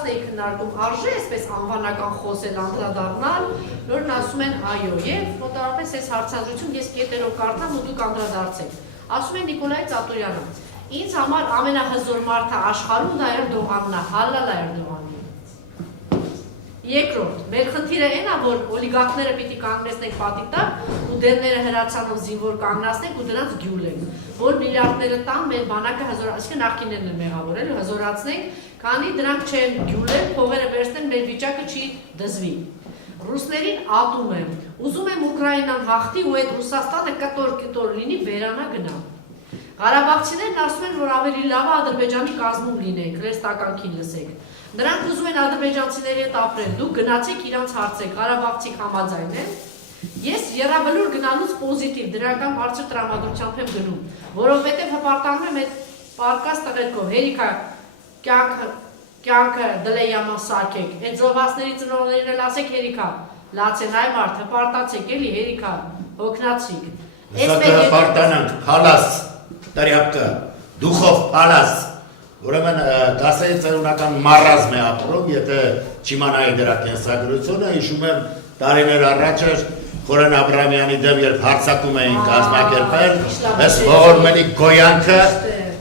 Քննարկում արժե այսպես անվանական խոսել անդրադառնալ, որն ասում են այո, եւ մոտավորապես այս հարցազրույցում ես կետերով կարդամ ու դուք անդրադարձեք։ Ասում է Նիկոլայ Ծատուրյանը. ինձ համար ամենահզոր մարդը աշխարհում դա Էրդողանն է, Հալալա Էրդողանն է։ Երկրորդ, մեր խնդիրը այն է, որ օլիգարխները պիտի կանգնեցնենք պատի տակ ու դերները հրացանով զինվոր կանգնացնենք ու դրանց գյուլենք, որ միլիարդները տան մեր բանակը հզոր, այսինքն նախկիններն են մեղավորել, հզորացնենք, քանի դրանք չեն գյուլել, փողերը վերցնեն, մեր վիճակը չի դզվի։ Ռուսներին ատում եմ, ուզում եմ Ուկրաինան հաղթի ու այդ Ռուսաստանը կտոր լինի վերանա գնա։ Ղարաբաղցիներն ասում են, որ ավելի լավ է Ադրբեջանի կազմում լինենք, ռեստականքին լսեք։ Նրանք ուզում են ադրբեջանցիների հետ ապրեն, դուք գնացեք իրանց հարցեք, Ղարաբաղցիք համաձայն են։ Ես եռաբլուր գնալուց պոզիտիվ, դրական բարձր տրամադրությամբ եմ գնում, որովհետև հպարտանում եմ այդ պարկած տղերքով, հերիքա կյանքը դլեյամա սարքեք, այդ զովասների ծնողներին էլ ասեք հերիքա, լացեն այ մարդ, հպարտացեք էլի, հերիքա, հոգնացիք։ Սակը հպարտանանք, հալաս, տրյապկը, դուխով հալաս, ուրեմն դասայի ծերունական մարազմ է ապրում, եթե չիմանայի դրա կենսագրությունը, հիշում եմ տարիներ առաջ էր Խորեն Աբրամյանի դեմ, երբ հարցակում էին կազմակերպել, այս ողորմելի գոյանքը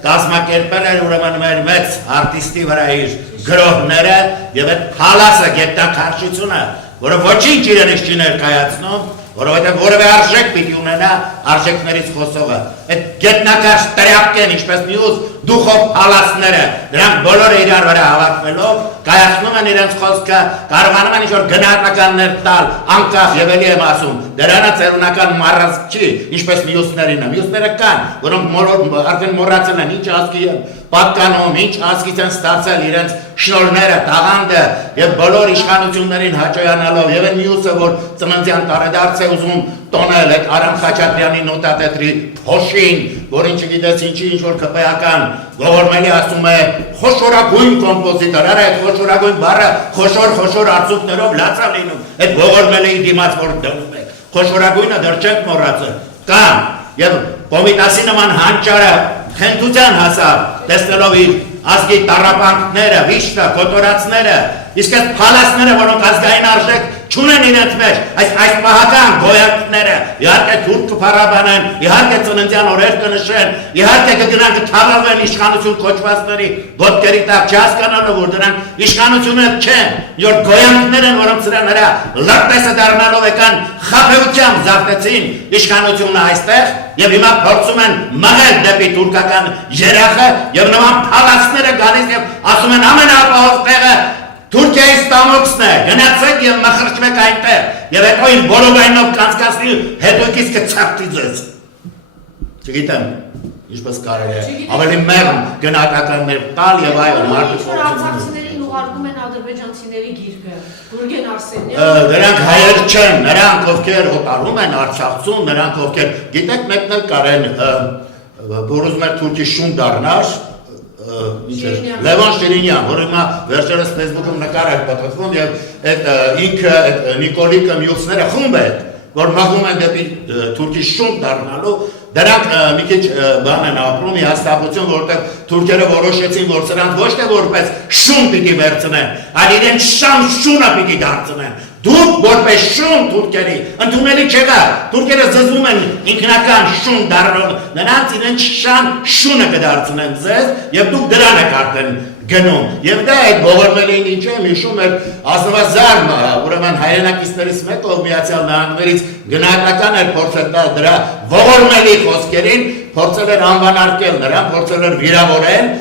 կազմակերպել էր ուրեմն մեր մեծ արտիստի վրա իր գրողները եւ այդ հալասը գետակարչությունը, որը ոչինչ իրենից չի ներկայացնում, որովհետև որևէ արժեք պիտի ունենա արժեքներից խոսողը։ Այդ գետնակարճ տրյապկեն, ինչպես մյուս դուխով հալասները, դրանք բոլորը իրար վրա հավաքվելով կայացնում են իրենց խոսքը, կարողանում են ինչ-որ գնահատականներ տալ, անկախ եւ էլի եմ ասում, դրանա ծերունական մարազմ չի, ինչպես մյուսներինը։ Մյուսները կան, որոնք արդեն մոռացել են ինչ ազգի են պատկանում, ինչ ազգից են ստացել իրենց շնորհները, տաղանդը եւ բոլոր իշխանություններին հաճոյանալով եւ այն մյուսը, որ ծննդյան տարեդարձ է ուզում տոնել այդ Արամ Խաչատրյանի նոտատետրի փոշին, որին չգիտես ինչի ինչ-որ քպեական ողորմելի ասում է խոշորագույն կոմպոզիտոր, արա այդ խոշորագույն բառը խոշոր արցուկներով լաց է լինում, այդ ողորմելիի դիմաց որ դնում եք, խոշորագույնը դեռ չեք մոռացել, կան եւ Կոմիտասի նման հանճարը խենթության հասավ, տեսնելով իր ազգի տառապանքները, վիշտը, կոտորածները, իսկ այդ փալասները, որոնք ազգային արժեք չունեն իրենց մեջ, այս պահական գոյանքները, իհարկե թուրք կփառաբանեն, իհարկե ծննդյան օրեր կնշեն, իհարկե կգնան կթավալվեն իշխանություն կոչվածների ոտքերի տակ, չհասկանալով, որ դրանք իշխանություններ չեն, որ գոյանքներ են, որոնք սրան հրա լրտեսը դառնալով եկան խաբեությամբ զավթեցին իշխանությունը այստեղ եւ հիմա փորձում են մղել դեպի թուրքական երախը եւ նման փալասները գալիս եւ ասում են ամենաապահով տեղը Թուրքիայի ստամոքսն է, գնացեք եւ մխրճվեք այնտեղ եւ հետո իր բոլորայնով կանցկացնի հետոքից կցախտի ձեզ։ Չգիտեմ, ինչպես կարելի է ավելի մեղմ գնահատականներ տալ եւ այո մարդու արցախցիներին ուղարկում են ադրբեջանցիների գիրկը, Գուրգեն Արսենյան։ Դրանք հայեր չեն, նրանք ովքեր օտարում են Արցախցուն, նրանք ովքեր գիտեք մեկնել կարեն որ ուզում է թուրքի շուն դառնար Լևոն Շիրինյան, որ հիմա վերջերս Facebook-ում նկար է պատրաստվում եւ այդ ինքը Նիկոլիկը մյուսները խումբ է, որ մաղում են դեպի թուրքի շուն դառնալու, դրանք մի քիչ բան են ապրում, հաստատություն, որտեղ թուրքերը որոշեցին, որ սրանք ոչ թե որպես շուն պիտի վերցնեն, այլ իրենց շան շունը պիտի դարձնեն։ Դուք որպես շուն թուրքերի ընդունելի չեղա, թուրքերը զզվում են ինքնական շուն դառնալ, նրանց իրենց շան շունը կդարձնեն ձեզ եւ դուք դրան եք արդեն գնում։ Եվ դա այդ ողորմելին ինչ եմ հիշում էր ազնվազարմը, ուրեմն հայրենակիցներից մեկը ով Միացյալ Նահանգներից գնահատական էր փորձել տալ դրա ողորմելի խոսքերին, փորձել էր անվանարկել նրան, փորձել էր վիրավորել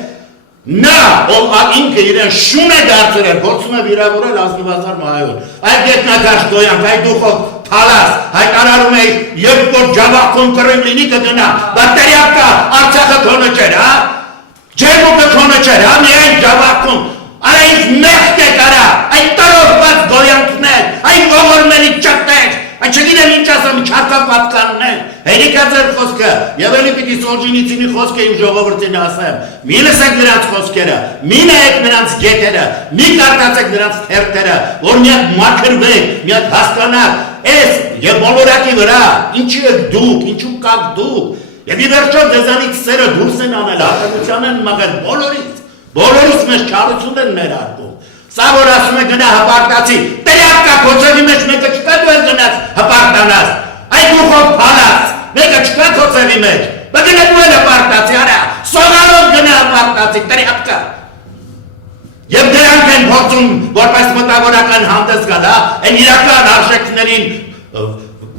Նա, ով ինքը իրեն շուն է դարձրել, փորձում է վիրավորել ազնվազարմը հայոց։ Այդ գետնակարճ գոյանք, այդ դուխով փալաս, հայտարարում է երբ որ ջավախքում կռիվ լինի կգնա, բայց տրյապկա Արցախը քոնը չէր, հա։ Ջերմուկը քոնը չէր, հա, միայն ջավախքում։ Արա ինձ մեղք եք արա, այդ տրոհված գոյանքներ, այն ողորմելի ճտեր, այդ չգիտեմ ինչ ասեմ, չարկապատկանն են, հերիքա ձեր խոսքը, և էլի պիտի Սոլժենիցինի խոսքը իմ ժողովրդին ասեմ, մի լսեք նրանց խոսքերը, մի նայեք նրանց գետերը, մի կարտացեք նրանց թերթերը, որ մի հատ մաքրվեք, մի հատ հասկանաք, ես և մոլորակի վրա, ինչի եք դուք, ինչու կաք դուք, և ի վերջո ձեզանից սերը դուրս են անել, արտանության են մաղել բոլորից մեզ չարություն են ներարկում, Սա որ ասում է գնա հպարտացի, տեղյակ կա քոցերի մեջ մեկը չկա դու ես գնաց հպարտանաս, այդ ուխով փալած, մեկը չկա քոցերի մեջ, բգնա դու ես հպարտացի, արա, սոնալով գնա հպարտացի, տեղյակ կա։ Եվ դրանք են փորձում որպես մտավորական հանդես գալ, այն իրական արժեքներին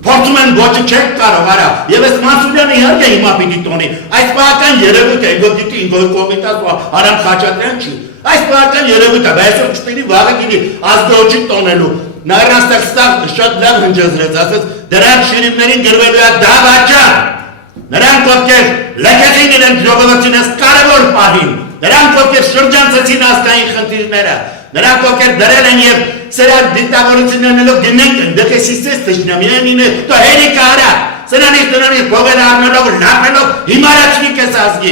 փորձում են ոչը չեք կարող, արա, եւ այս Մանսուրյանը իհարկե հիմա պիտի տոնի, այս պահական երևույթ է, ինքո գիտի, ինքո կոմիտաս Արամ Խաչատրյան չի, այս պահական երևույթ է, բայց այսօր չպիտի վաղը գիտի ազգոջիկ տոնելու, նայրաստեղ ստավ շատ լավ հնջզրեց, ասեց, դրանք շիրիմներին գրվելու է դավաճան, նրանք ովքեր լեքեցին իրենց ժողովրդին այս կարևոր պահին, նրանք ովքեր շրջանցեցին ազգային խնդիրները, նրանք ովքեր դրել են եւ սրա դիտավորություններով գնենք դեպի սիստես տշնամիանին է, то հերիք արա, սրանից փողեր առնելով, լապելով հիմարացնի կես ազգի